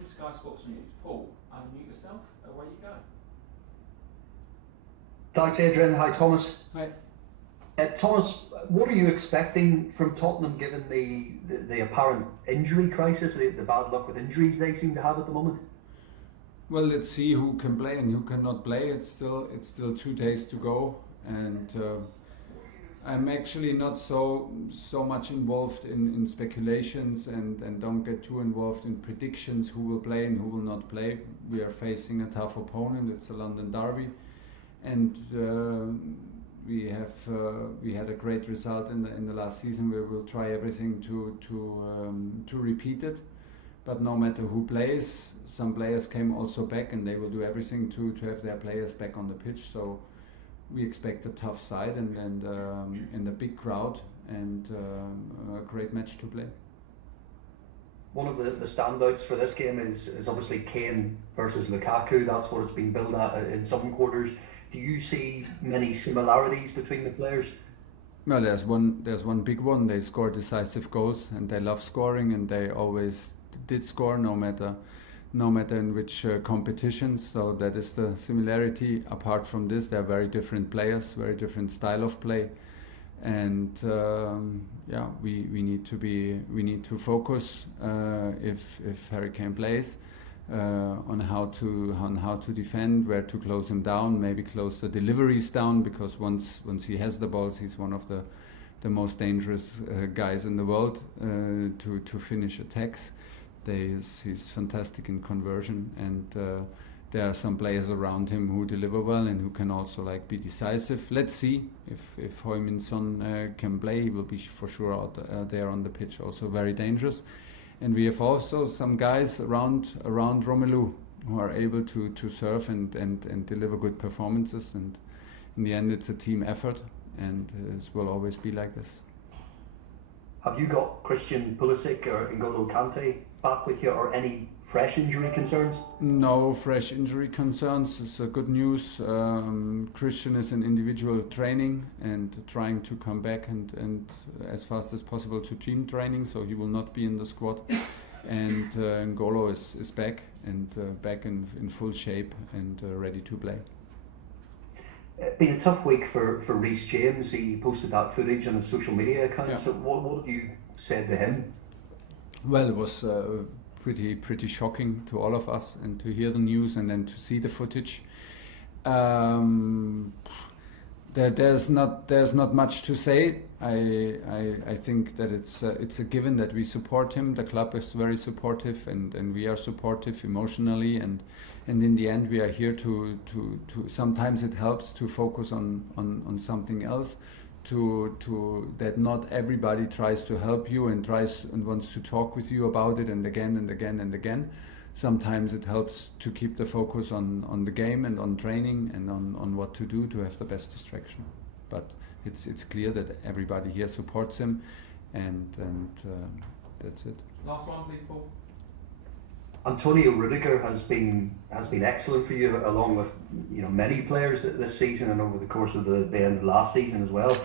With Sky Sports News, Paul, unmute yourself, away you go. Thanks, Adrian. Hi, Thomas. Hi. Thomas, what are you expecting from Tottenham given the apparent injury crisis, the bad luck with injuries they seem to have at the moment? Well, let's see who can play and who cannot play. It's still 2 days to go, and I'm actually not so much involved in speculations and don't get too involved in predictions who will play and who will not play. We are facing a tough opponent. It's a London derby, and we had a great result in the last season. We will try everything to repeat it. But no matter who plays, some players came also back, and they will do everything to have their players back on the pitch. So we expect a tough side and a big crowd and a great match to play. One of the standouts for this game is obviously Kane versus Lukaku. That's what it's been billed at in some quarters. Do you see many similarities between the players? Well, there's one big one. They score decisive goals, and they love scoring, and they always did score no matter in which competitions. So that is the similarity. Apart from this, they're very different players, very different style of play, and we need to focus if Harry Kane plays on how to defend, where to close him down, maybe close the deliveries down, because once he has the balls, he's one of the most dangerous guys in the world to finish attacks. He's fantastic in conversion, and there are some players around him who deliver well and who can also be decisive. Let's see if Heung-min Son can play. He will be for sure out there on the pitch, also very dangerous. And we have also some guys around Romelu who are able to serve and deliver good performances. And in the end, it's a team effort, and it will always be like this. Have you got Christian Pulisic or N'Golo Kante back with you, or any fresh injury concerns? No fresh injury concerns. It's good news. Christian is in individual training and trying to come back and as fast as possible to team training, so he will not be in the squad. And N'Golo is back and back in full shape and ready to play. It's been a tough week for Rene James. He posted that footage on his social media account. Yeah. So what have you said to him? Well, it was pretty shocking to all of us, and to hear the news and then to see the footage. There's not much to say. I think that it's a given that we support him. The club is very supportive, and we are supportive emotionally, and in the end we are here to sometimes it helps to focus on something else, to that not everybody tries to help you and wants to talk with you about it and again and again and again. Sometimes it helps to keep the focus on the game and on training and on what to do to have the best distraction. But it's clear that everybody here supports him, and that's it. Last one, please, Paul. Antonio Rudiger has been excellent for you, along with many players this season and over the course of the end of last season as well.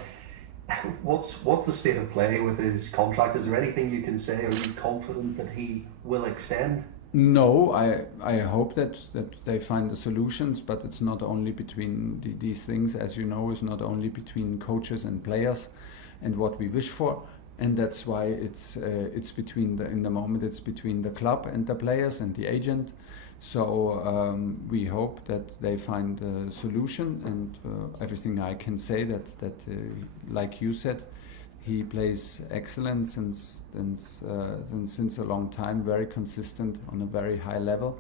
What's the state of play with his contract? Is there anything you can say? Are you confident that he will extend? No, I hope that they find the solutions, but it's not only between these things, as you know, it's not only between coaches and players and what we wish for. And that's why it's between in the moment it's between the club and the players and the agent. So we hope that they find a solution, and everything I can say that like you said, he plays excellent since a long time, very consistent on a very high level.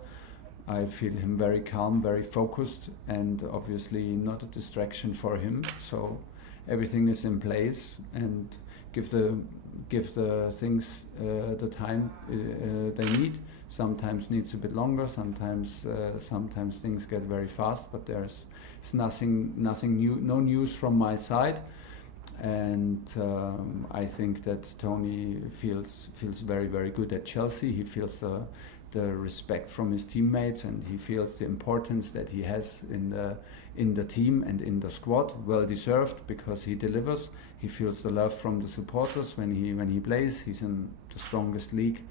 I feel him very calm, very focused, and obviously not a distraction for him. So everything is in place, and give the things the time they need. Sometimes needs a bit longer. Sometimes things get very fast. But there's nothing new, no news from my side. And I think that Tony feels very, very good at Chelsea. He feels the respect from his teammates, and he feels the importance that he has in the team and in the squad. Well deserved, because he delivers. He feels the love from the supporters when he plays. He's in the strongest league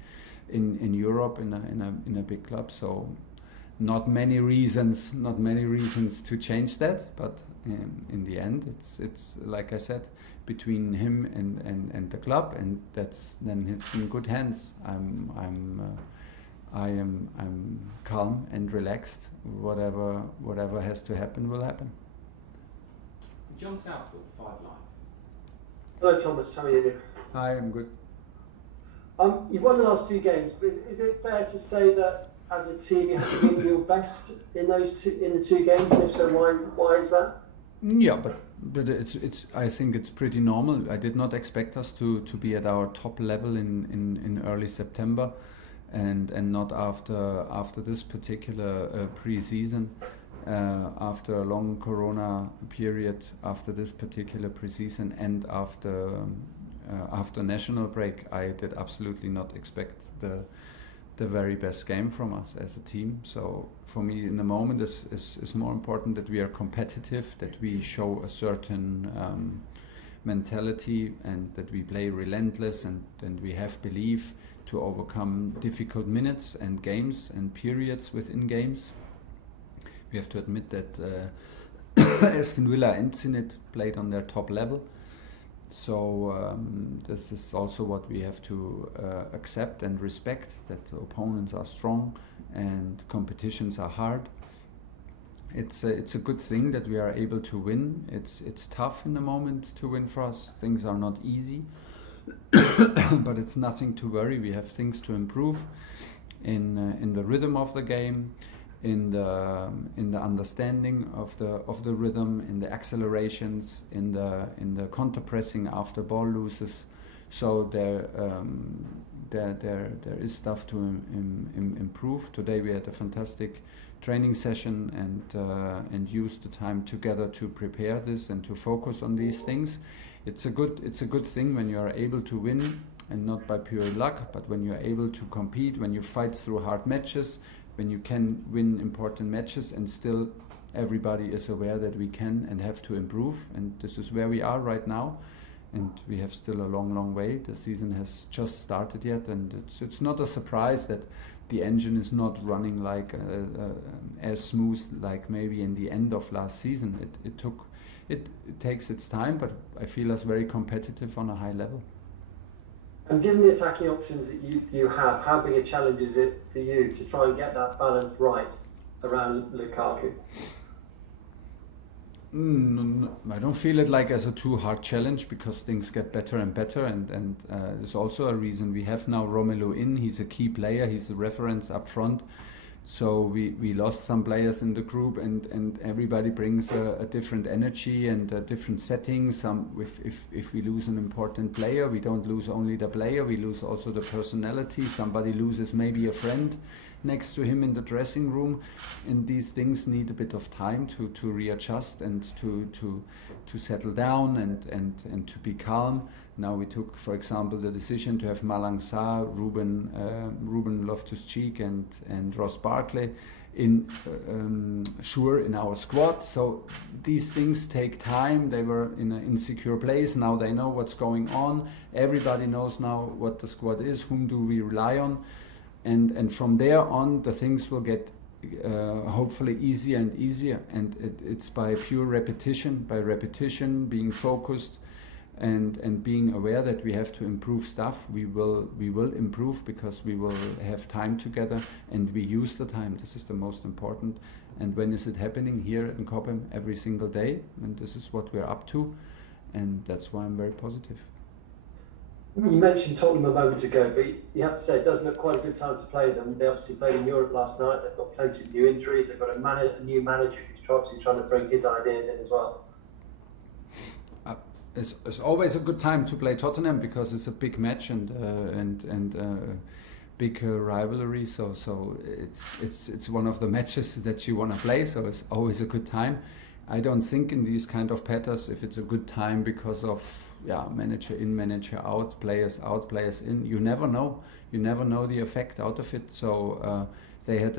in Europe in a big club. So not many reasons to change that, but in the end it's like I said, between him and the club, and it's in good hands. I'm calm and relaxed. Whatever has to happen will happen. John Southwood, 5 Live. Hello Thomas, how are you? Hi, I'm good. You've won the last 2 games, but is it fair to say that as a team you have to be your best in the 2 games? And if so, why is that? Yeah, but it's I think it's pretty normal. I did not expect us to be at our top level in early September, and not after this particular pre-season, after a long Corona period, after this particular pre-season, and after national break. I did absolutely not expect the very best game from us as a team. So for me, in the moment, is more important that we are competitive, that we show a certain mentality, and that we play relentless, and we have belief to overcome difficult minutes and games and periods within games. We have to admit that Aston Villa and Zenit played on their top level. So this is also what we have to accept and respect, that opponents are strong and competitions are hard. It's a good thing that we are able to win. It's tough in the moment to win for us. Things are not easy, but it's nothing to worry. We have things to improve in the rhythm of the game, in the understanding of the rhythm, in the accelerations, in the counter pressing after ball loses. So there is stuff to improve. Today we had a fantastic training session and used the time together to prepare this and to focus on these things. It's a good thing when you are able to win, and not by pure luck, but when you are able to compete, when you fight through hard matches, when you can win important matches, and still everybody is aware that we can and have to improve. And this is where we are right now, and we have still a long way. The season has just started yet, and it's not a surprise that the engine is not running like as smooth like maybe in the end of last season. It takes its time, but I feel us very competitive on a high level. And given the attacking options that you have, how big a challenge is it for you to try and get that balance right around Lukaku? I don't feel it like as a too hard challenge, because things get better and better, and there's also a reason we have now Romelu in. He's a key player, he's the reference up front. So we lost some players in the group, and everybody brings a different energy and a different setting. If we lose an important player, we don't lose only the player, we lose also the personality. Somebody loses maybe a friend next to him in the dressing room, and these things need a bit of time to readjust and to settle down and to be calm. Now we took, for example, the decision to have Malang Sarr, Ruben Loftus-Cheek and Ross Barkley in our squad. So these things take time. They were in an insecure place. Now they know what's going on. Everybody knows now what the squad is. Whom do we rely on? And from there on, the things will get hopefully easier and easier. And it's by pure repetition, being focused, and being aware that we have to improve stuff. We will improve, because we will have time together, and we use the time. This is the most important. And when is it happening? Here in Cobham, every single day, and this is what we're up to, and that's why I'm very positive. You mentioned Tottenham a moment ago, but you have to say it does look quite a good time to play them. They obviously played in Europe last night. They've got plenty of new injuries. They've got a new manager who's obviously trying to bring his ideas in as well. It's always a good time to play Tottenham, because it's a big match and big rivalry. So it's one of the matches that you want to play. So it's always a good time. I don't think in these kind of patterns if it's a good time because of manager in, manager out, players in. You never know. You never know the effect out of it. So they have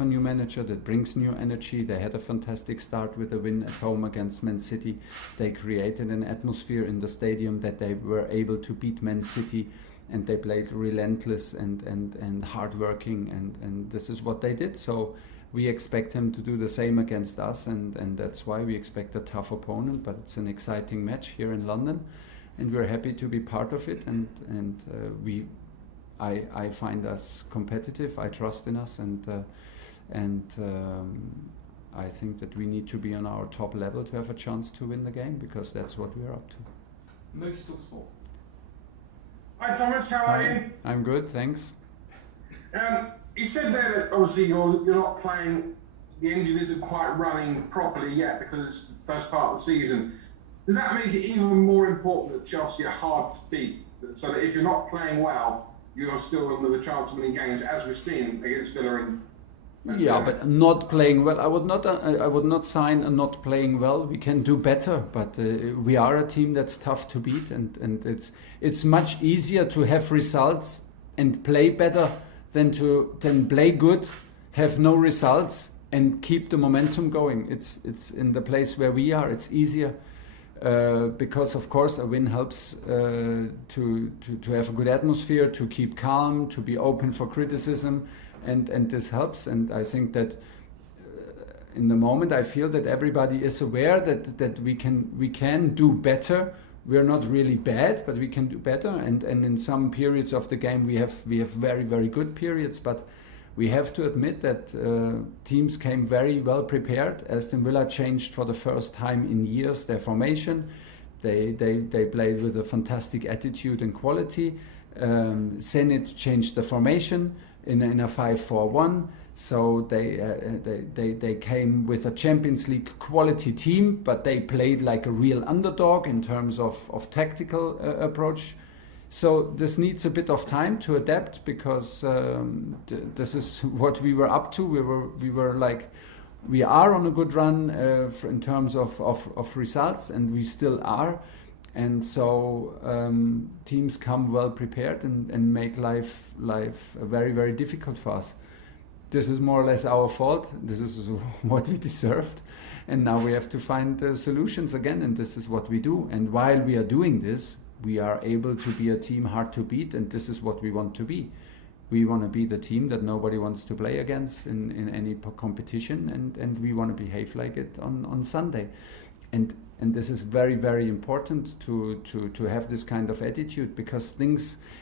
a new manager that brings new energy. They had a fantastic start with a win at home against Man City. They created an atmosphere in the stadium that they were able to beat Man City and they played relentless and hardworking, and this is what they did. So we expect him to do the same against us, and that's why we expect a tough opponent. But it's an exciting match here in London, and we're happy to be part of it. I find us competitive. I trust in us, and I think that we need to be on our top level to have a chance to win the game, because that's what we're up to. Moose Talk Sport. Hi Thomas, how are you? I'm good, thanks. You said there that obviously you're not playing, the engine isn't quite running properly yet because it's the first part of the season. Does that make it even more important that Chelsea are hard to beat? So that if you're not playing well, you're still under the chance of winning games, as we've seen against Villa and yeah, but not playing well. I would not sign a not playing well. We can do better, but we are a team that's tough to beat, and it's much easier to have results and play better than play good, have no results, and keep the momentum going. It's in the place where we are. It's easier because of course a win helps to have a good atmosphere, to keep calm, to be open for criticism. And this helps, and I think that in the moment I feel that everybody is aware that we can do better. We're not really bad, but we can do better. And in some periods of the game we have very, very good periods. But we have to admit that teams came very well prepared. Aston Villa changed for the first time in years their formation. They played with a fantastic attitude and quality. Zenit changed the formation in a 5-4-1, so they came with a Champions League quality team, but they played like a real underdog in terms of tactical approach. So this needs a bit of time to adapt, because this is what we were up to. We are on a good run in terms of results, and we still are. And so teams come well prepared and make life very, very difficult for us. This is more or less our fault. This is what we deserved. And now we have to find solutions again, and this is what we do. And while we are doing this, we are able to be a team hard to beat, and this is what we want to be. We want to be the team that nobody wants to play against in any competition, and we want to behave like it on Sunday. And this is very, very important to have this kind of attitude, because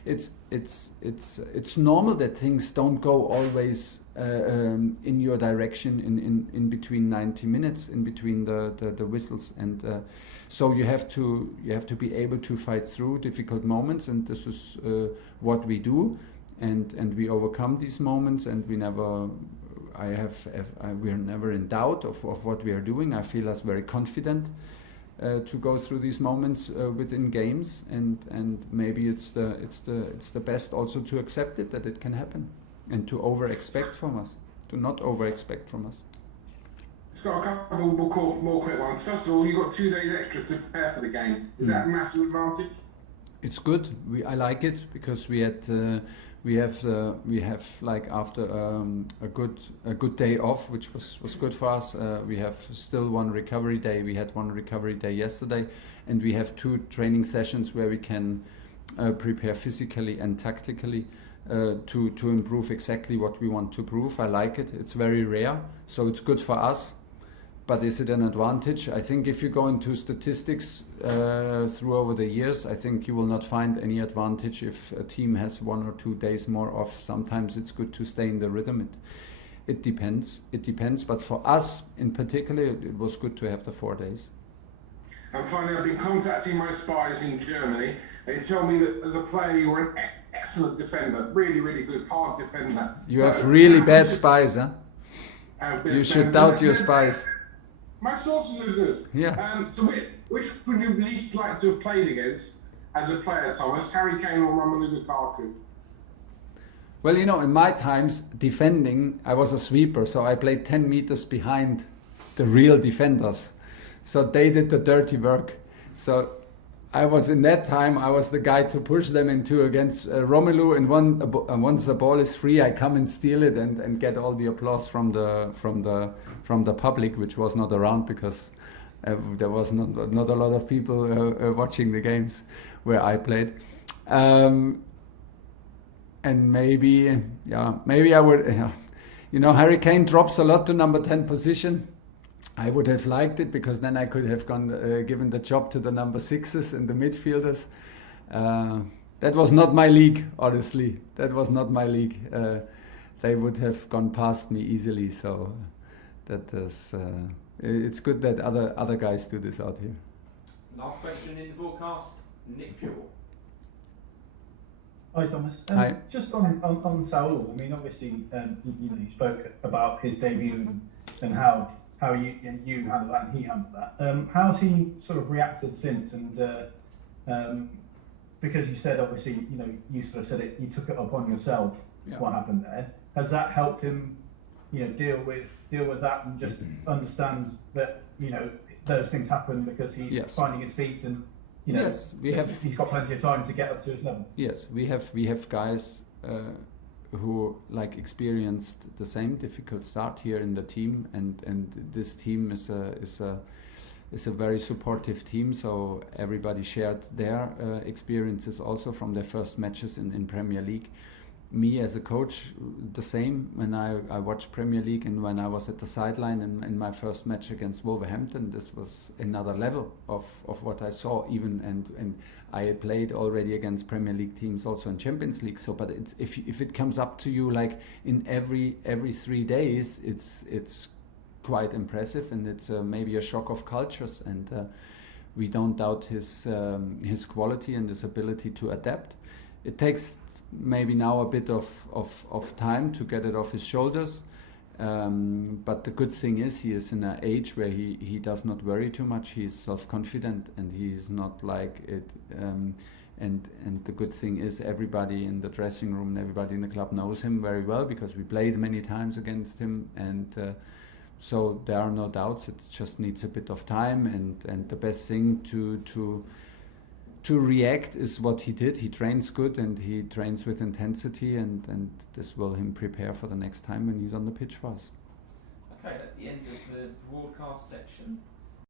it's normal that things don't go always in your direction in between 90 minutes, in between the whistles, and so you have to be able to fight through difficult moments, and this is what we do, and we overcome these moments, and we are never in doubt of what we are doing. I feel us very confident to go through these moments within games, and maybe it's the best also to accept it, that it can happen, and to not over expect from us. Just got a couple more quick ones. First of all, you got 2 days extra to prepare for the game. Is that a massive advantage? It's good. I like it, because we have like after a good day off, which was good for us. We have still one recovery day. We had one recovery day yesterday, and we have 2 training sessions where we can prepare physically and tactically to improve exactly what we want to prove. I like it. It's very rare, so it's good for us. But is it an advantage? I think if you go into statistics through over the years, I think you will not find any advantage if a team has 1 or 2 days more off. Sometimes it's good to stay in the rhythm. It depends. But for us in particular, it was good to have the 4 days. And finally, I've been contacting my spies in Germany. They tell me that as a player you were an excellent defender, really, really good, hard defender. You have really bad spies, huh? You should doubt your spies. My sources are good. Yeah. So which would you least like to have played against as a player, Thomas? Harry Kane or Romelu Lukaku? Well, in my times, defending, I was a sweeper, so I played 10 meters behind the real defenders. So they did the dirty work. So I was the guy to push them into against Romelu, and once the ball is free, I come and steal it and get all the applause from the public, which was not around because there was not a lot of people watching the games where I played. and maybe I would. You know, Harry Kane drops a lot to number 10 position. I would have liked it because then I could have given the job to the number 6s and the midfielders. That was not my league, honestly. That was not my league. They would have gone past me easily. So that is. It's good that other guys do this out here. Last question in the broadcast, Nick Pure. Hi Thomas. Hi. Just on Saul. I mean, obviously, you spoke about his debut and how you handled that and he handled that. How's he sort of reacted since? And because you said obviously, you sort of said it, you took it upon yourself. Yeah. What happened there? Has that helped him, deal with that and just understand that those things happen because he's finding his feet and. Yes, he's got plenty of time to get up to his level. Yes, we have guys who experienced the same difficult start here in the team, and this team is a very supportive team. So everybody shared their experiences also from their first matches in Premier League. Me as a coach, the same. When I watched Premier League and when I was at the sideline in my first match against Wolverhampton, this was another level of what I saw even, and I had played already against Premier League teams also in Champions League. So, but it's, if it comes up to you in every 3 days, it's quite impressive, and it's maybe a shock of cultures, and we don't doubt his quality and his ability to adapt. It takes maybe now a bit of time to get it off his shoulders, but the good thing is he is in an age where he does not worry too much. He is self-confident and he is not like it, and the good thing is everybody in the dressing room and everybody in the club knows him very well because we played many times against him, and so there are no doubts. It just needs a bit of time, and the best thing to react is what he did. He trains good and he trains with intensity, and this will him prepare for the next time when he's on the pitch for us. Okay, at the end of the broadcast section,